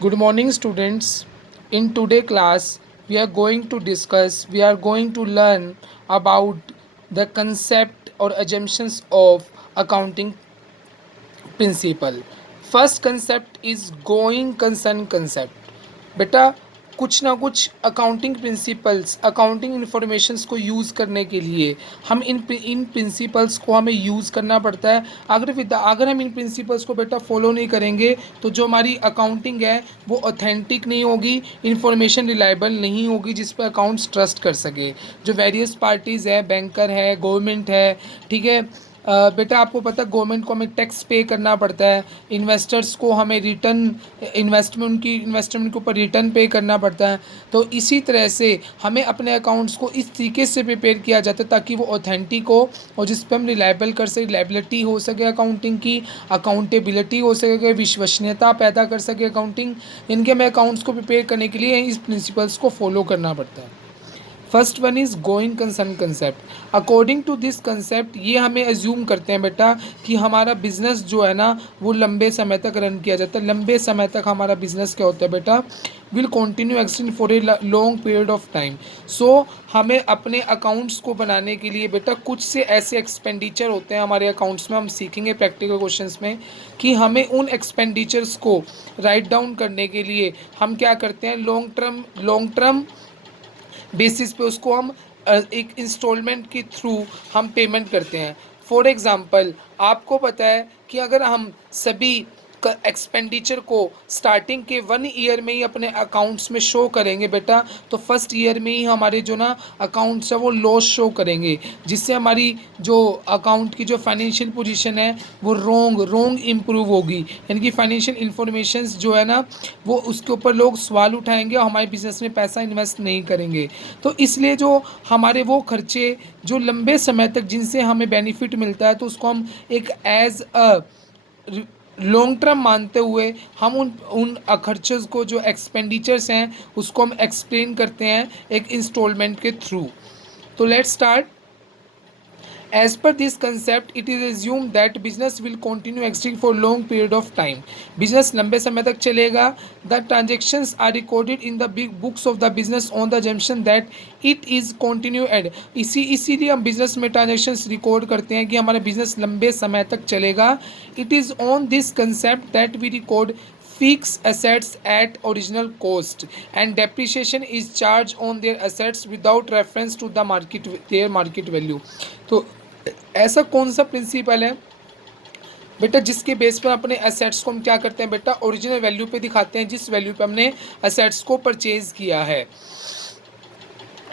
Good morning, students. In today class, we are going to learn about the concept or assumptions of accounting principle. First concept is going concern concept. बेटा कुछ ना कुछ accounting principles accounting informations को use करने के लिए हम इन principles को हमें यूज़ करना पड़ता है। अगर हम इन प्रिंसिपल्स को बेटा फॉलो नहीं करेंगे तो जो हमारी अकाउंटिंग है वो ऑथेंटिक नहीं होगी, इंफॉर्मेशन रिलायबल नहीं होगी जिस पर अकाउंट्स ट्रस्ट कर सके। जो वेरियस पार्टीज़ है, बैंकर है, गवर्नमेंट है, ठीक है। बेटा आपको पता है गवर्नमेंट को हमें टैक्स पे करना पड़ता है, इन्वेस्टर्स को हमें रिटर्न इन्वेस्टमेंट के ऊपर रिटर्न पे करना पड़ता है। तो इसी तरह से हमें अपने अकाउंट्स को इस तरीके से प्रिपेयर किया जाता है ताकि वो ऑथेंटिक हो और जिस पर हम रिलायबल कर सके, रिलायबिलिटी हो सके अकाउंटिंग की, अकाउंटेबिलिटी हो सके, विश्वसनीयता पैदा कर सके अकाउंटिंग। इनके हमें अकाउंट्स को प्रिपेयर करने के लिए इस प्रिंसिपल्स को फॉलो करना पड़ता है। First one is going concern concept. According to this concept ये हमें एज्यूम करते हैं बेटा कि हमारा बिजनेस जो है ना वो लंबे समय तक रन किया जाता है। लंबे समय तक हमारा बिजनेस क्या होता है बेटा, will continue extend for a long period of time. So हमें अपने अकाउंट्स को बनाने के लिए बेटा कुछ से ऐसे एक्सपेंडिचर होते हैं हमारे अकाउंट्स में, हम सीखेंगे प्रैक्टिकल क्वेश्चंस में कि हमें उन एक्सपेंडिचर्स को राइट डाउन करने के लिए हम क्या करते हैं, लॉन्ग टर्म बेसिस पे उसको हम एक इंस्टॉलमेंट के थ्रू हम पेमेंट करते हैं। फॉर एग्ज़ाम्पल आपको पता है कि अगर हम सभी एक्सपेंडिचर को स्टार्टिंग के 1 ईयर में ही अपने अकाउंट्स में शो करेंगे बेटा, तो फर्स्ट ईयर में ही हमारे जो ना अकाउंट्स है वो लॉस शो करेंगे, जिससे हमारी जो अकाउंट की जो फाइनेंशियल पोजीशन है वो रोंग इम्प्रूव होगी। यानी कि फाइनेंशियल इंफॉर्मेशंस जो है ना वो उसके ऊपर लोग सवाल उठाएंगे और हमारे बिज़नेस में पैसा इन्वेस्ट नहीं करेंगे। तो इसलिए जो हमारे वो खर्चे जो लंबे समय तक जिनसे हमें बेनिफिट मिलता है तो उसको हम एक एज अ लॉन्ग टर्म मानते हुए हम उन खर्चों को जो एक्सपेंडिचर्स हैं उसको हम एक्सप्लेन करते हैं एक इंस्टॉलमेंट के थ्रू। तो let's start. As per this concept, it is assumed that business will continue existing for long period of time. Business लंबे समय तक चलेगा. The transactions are recorded in the big books of the business on the assumption that it is continued. इसीलिए हम business में transactions record करते हैं कि हमारा बिजनेस लंबे समय तक चलेगा. It is on this concept that we record fixed assets at original cost and depreciation is charged on their assets without reference to their market value. तो ऐसा कौन सा प्रिंसिपल है बेटा जिसके बेस पर अपने एसेट्स को हम क्या करते हैं बेटा, ओरिजिनल वैल्यू पे दिखाते हैं जिस वैल्यू पे हमने एसेट्स को परचेज किया है,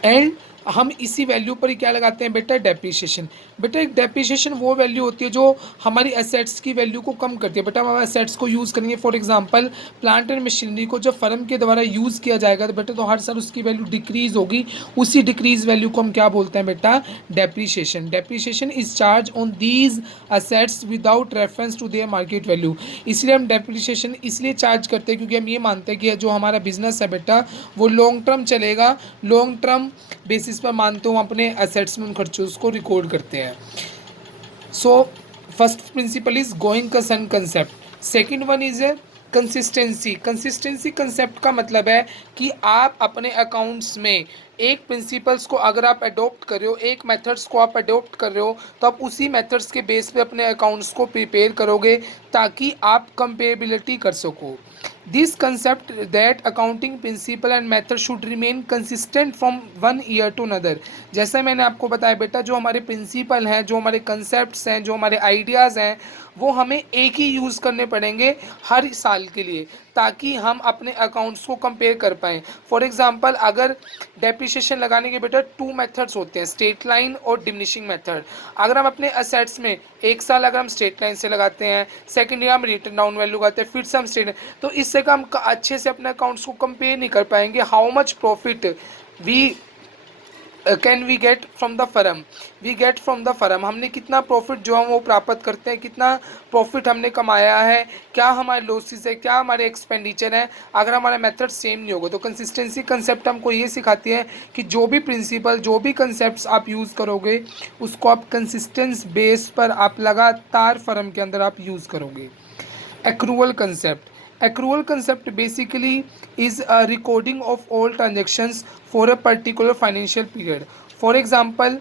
एंड हम इसी वैल्यू पर ही क्या लगाते हैं बेटा, डेप्रिसिएशन। बेटा एक डेप्रिसिएशन वो वैल्यू होती है जो हमारी एसेट्स की वैल्यू को कम करती है। बेटा हम एसेट्स को यूज़ करेंगे, for example plant and machinery को जब फर्म के द्वारा यूज़ किया जाएगा तो बेटा तो हर साल उसकी वैल्यू डिक्रीज होगी, उसी डिक्रीज वैल्यू को हम क्या बोलते हैं बेटा, depreciation. Depreciation is charge on these assets without reference to their market value. इसलिए हम डेप्रिसिएशन इसलिए चार्ज करते हैं क्योंकि हम ये मानते हैं कि जो हमारा बिजनेस है बेटा वो लॉन्ग टर्म चलेगा, लॉन्ग टर्म बेसिस पर मानते हो अपने एसेट्स में उन खर्चों को रिकॉर्ड करते हैं। So first principle is going concern concept. Second one is a consistency. Consistency concept का मतलब है कि आप अपने अकाउंट्स में एक प्रिंसिपल्स को अगर आप अडोप्ट कर रहे हो, एक मेथड्स को आप अडोप्ट कर रहे हो तो आप उसी मेथड्स के बेस पे अपने अकाउंट्स को प्रिपेयर करोगे ताकि आप कंपेरेबिलिटी कर सको। This concept that accounting principle and method should remain consistent from 1 year to another. जैसे मैंने आपको बताया बेटा जो हमारे प्रिंसिपल हैं, जो हमारे कंसेप्ट्स हैं, जो हमारे आइडियाज़ हैं वो हमें एक ही यूज़ करने पड़ेंगे हर साल के लिए ताकि हम अपने अकाउंट्स को कंपेयर कर पाएँ। फॉर एग्जांपल अगर डेप्रिसिएशन लगाने के बेटा 2 मेथड्स होते हैं, स्ट्रेट लाइन और डिमिनिशिंग मेथड। अगर हम अपने असेट्स में एक साल अगर हम स्ट्रेट लाइन से लगाते हैं, सेकेंड ईयर हम रिटर्न डाउन वैल्यू लगाते हैं, फिर से हम स्ट्रेट, तो इससे हम अच्छे से अपने अकाउंट्स को कंपेयर नहीं कर पाएंगे। How much profit we can we get from the firm, we get from the firm, हमने कितना प्रॉफिट जो हम वो प्राप्त करते हैं, कितना प्रॉफिट हमने कमाया है, क्या हमारे लॉसेस है, क्या हमारे एक्सपेंडिचर है, अगर हमारा मेथड सेम नहीं होगा। तो कंसिस्टेंसी कंसेप्ट हमको ये सिखाती है कि जो भी प्रिंसिपल, जो भी कंसेप्ट आप यूज़ करोगे उसको आप कंसिस्टेंस बेस पर आप लगातार फर्म के अंदर आप यूज़ करोगे। Accrual concept. Accrual concept basically is a recording of all transactions for a particular financial period. For example,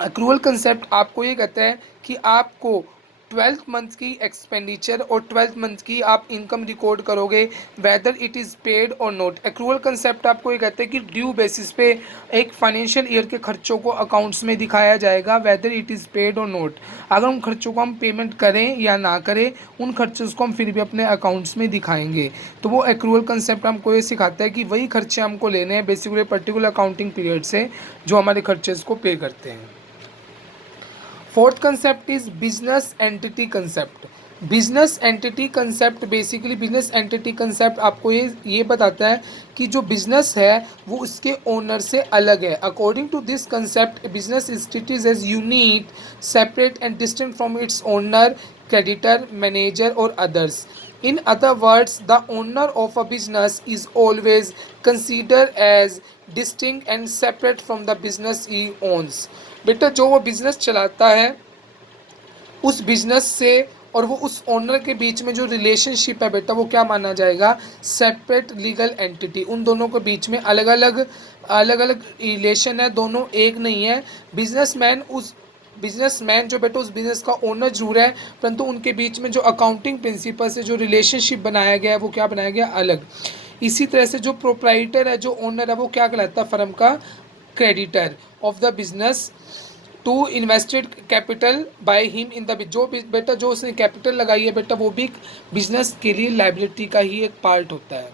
accrual concept आपको ये कहता है कि आपको 12th मंथ की एक्सपेंडिचर और 12th मंथ की आप इनकम रिकॉर्ड करोगे, वेदर इट इज़ पेड और नॉट। एक्रूवल कंसेप्ट आपको ये कहता है कि ड्यू बेसिस पे एक फाइनेंशियल ईयर के खर्चों को अकाउंट्स में दिखाया जाएगा, वेदर इट इज़ पेड और नॉट। अगर उन खर्चों को हम पेमेंट करें या ना करें, उन खर्चों को हम फिर भी अपने अकाउंट्स में दिखाएंगे। तो वो एक्रूवल कंसेप्ट हमको ये सिखाता है कि वही खर्चे हमको लेने हैं बेसिकली पर्टिकुलर अकाउंटिंग पीरियड से जो हमारे खर्चेज को पे करते हैं। Fourth concept is business entity concept. Business entity concept basically business entity concept आपको ये बताता है कि जो बिजनेस है वो उसके ओनर से अलग है। According to this concept business entities is unique, separate and distinct from its owner, creditor, manager, or others. In other words, the owner of a business is always considered as distinct and separate from the business he owns. बेटा जो वो business चलाता है उस business से और वो उस ओनर के बीच में जो रिलेशनशिप है बेटा वो क्या माना जाएगा, सेपरेट लीगल एंटिटी। उन दोनों के बीच में अलग अलग रिलेशन है, दोनों एक नहीं है। बिजनेसमैन जो बेटा उस बिजनेस का ओनर जरूर है, परंतु उनके बीच में जो अकाउंटिंग प्रिंसिपल से जो रिलेशनशिप बनाया गया है वो क्या बनाया गया, अलग। इसी तरह से जो प्रोप्राइटर है, जो ओनर है, वो क्या कहलाता है, फर्म का creditor of the business too invested capital by him in the जो बेटा जो उसने कैपिटल लगाई है बेटा वो भी बिजनेस के लिए लाइबिलिटी का ही एक पार्ट होता है।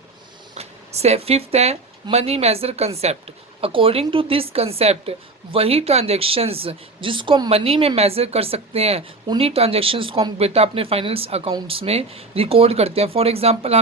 से फिफ्थ है money measure concept. According to this concept वही ट्रांजेक्शन्स जिसको मनी में मेजर कर सकते हैं उन्हीं ट्रांजेक्शन्स को हम बेटा अपने फाइनेंस अकाउंट्स में रिकॉर्ड करते हैं। फॉर एग्जांपल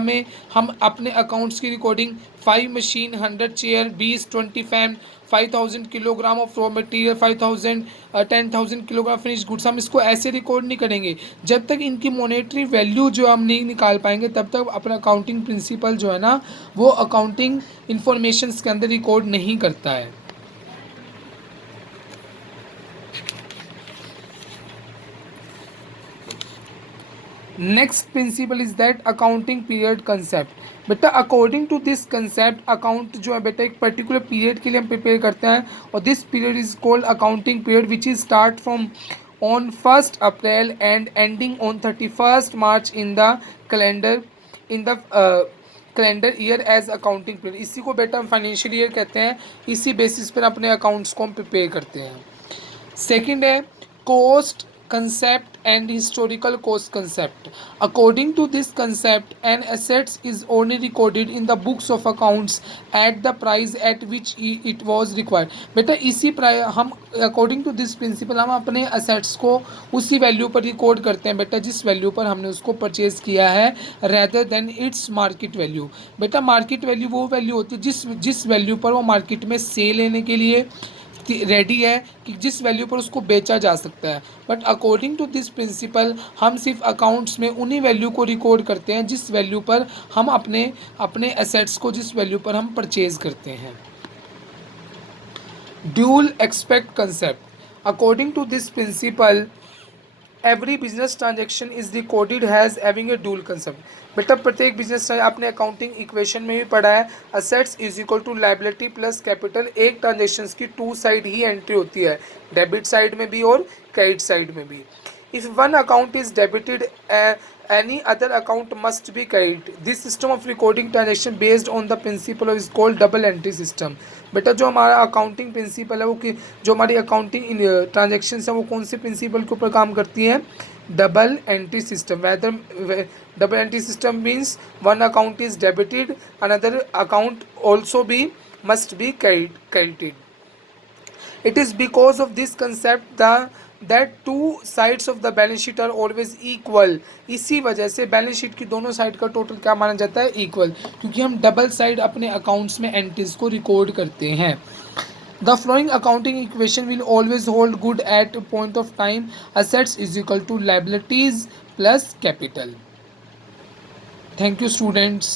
हम अपने अकाउंट्स की recording 5 machine, 100 chair, 20 fan, 5000 kilogram of raw material, 10,000 kilogram finish goods, हम इसको ऐसे रिकॉर्ड नहीं करेंगे। जब तक इनकी मॉनेटरी वैल्यू जो हम नहीं निकाल पाएंगे तब तक अपना अकाउंटिंग प्रिंसिपल जो है ना वो अकाउंटिंग इंफॉर्मेशंस के अंदर रिकॉर्ड नहीं करता है। Next principle is that accounting period concept. बेटा according to this concept account जो है बेटा एक पर्टिकुलर पीरियड के लिए हम प्रिपेयर करते हैं और this period is called accounting period which is start from on 1st April and ending on 31st March in the calendar calendar year as accounting period. इसी को बेटा हम फाइनेंशियल ईयर कहते हैं। इसी बेसिस पर अपने अकाउंट्स को हम प्रिपेयर करते हैं। सेकेंड है cost concept and historical cost concept. According to this concept, an assets is only recorded in the books of accounts at the price at which it was required. बेटा इसी हम according to this principle हम अपने assets को उसी value पर record करते हैं बेटा जिस वैल्यू पर हमने उसको परचेज किया है, rather than its market value. बेटा मार्केट वैल्यू वो वैल्यू होती है जिस वैल्यू पर वो मार्केट में सेल लेने के लिए रेडी है कि जिस वैल्यू पर उसको बेचा जा सकता है। But according to this principle हम सिर्फ अकाउंट्स में उन्हीं वैल्यू को रिकॉर्ड करते हैं जिस वैल्यू पर हम अपने एसेट्स को जिस वैल्यू पर हम परचेज करते हैं। Dual aspect concept. According to this principle every business transaction is recorded has having a dual concept. बेटा प्रत्येक बिजनेस आपने अकाउंटिंग इक्वेशन में भी पढ़ा है, assets is equal to liability plus capital. एक ट्रांजेक्शन की 2 साइड ही एंट्री होती है, डेबिट साइड में भी और क्रेडिट साइड में भी। If one account is debited any other account must be credited. This system of recording transaction based on the principle is called double entry system. बेटा जो हमारा अकाउंटिंग प्रिंसिपल है वो कि जो हमारी अकाउंटिंग ट्रांजेक्शन है वो कौन से प्रिंसिपल के ऊपर काम करती हैं, double entry system. Whether double entry system means one account is debited, another account also भी must be credited. It is because of this concept that two sides of the balance sheet are always equal. इसी वजह से balance sheet की दोनों side का total क्या माना जाता है, इक्वल, क्योंकि हम डबल साइड अपने अकाउंट्स में एंट्रीज को रिकॉर्ड करते हैं। The following accounting equation will always hold good at a point of time. Assets is equal to liabilities plus capital. Thank you, students.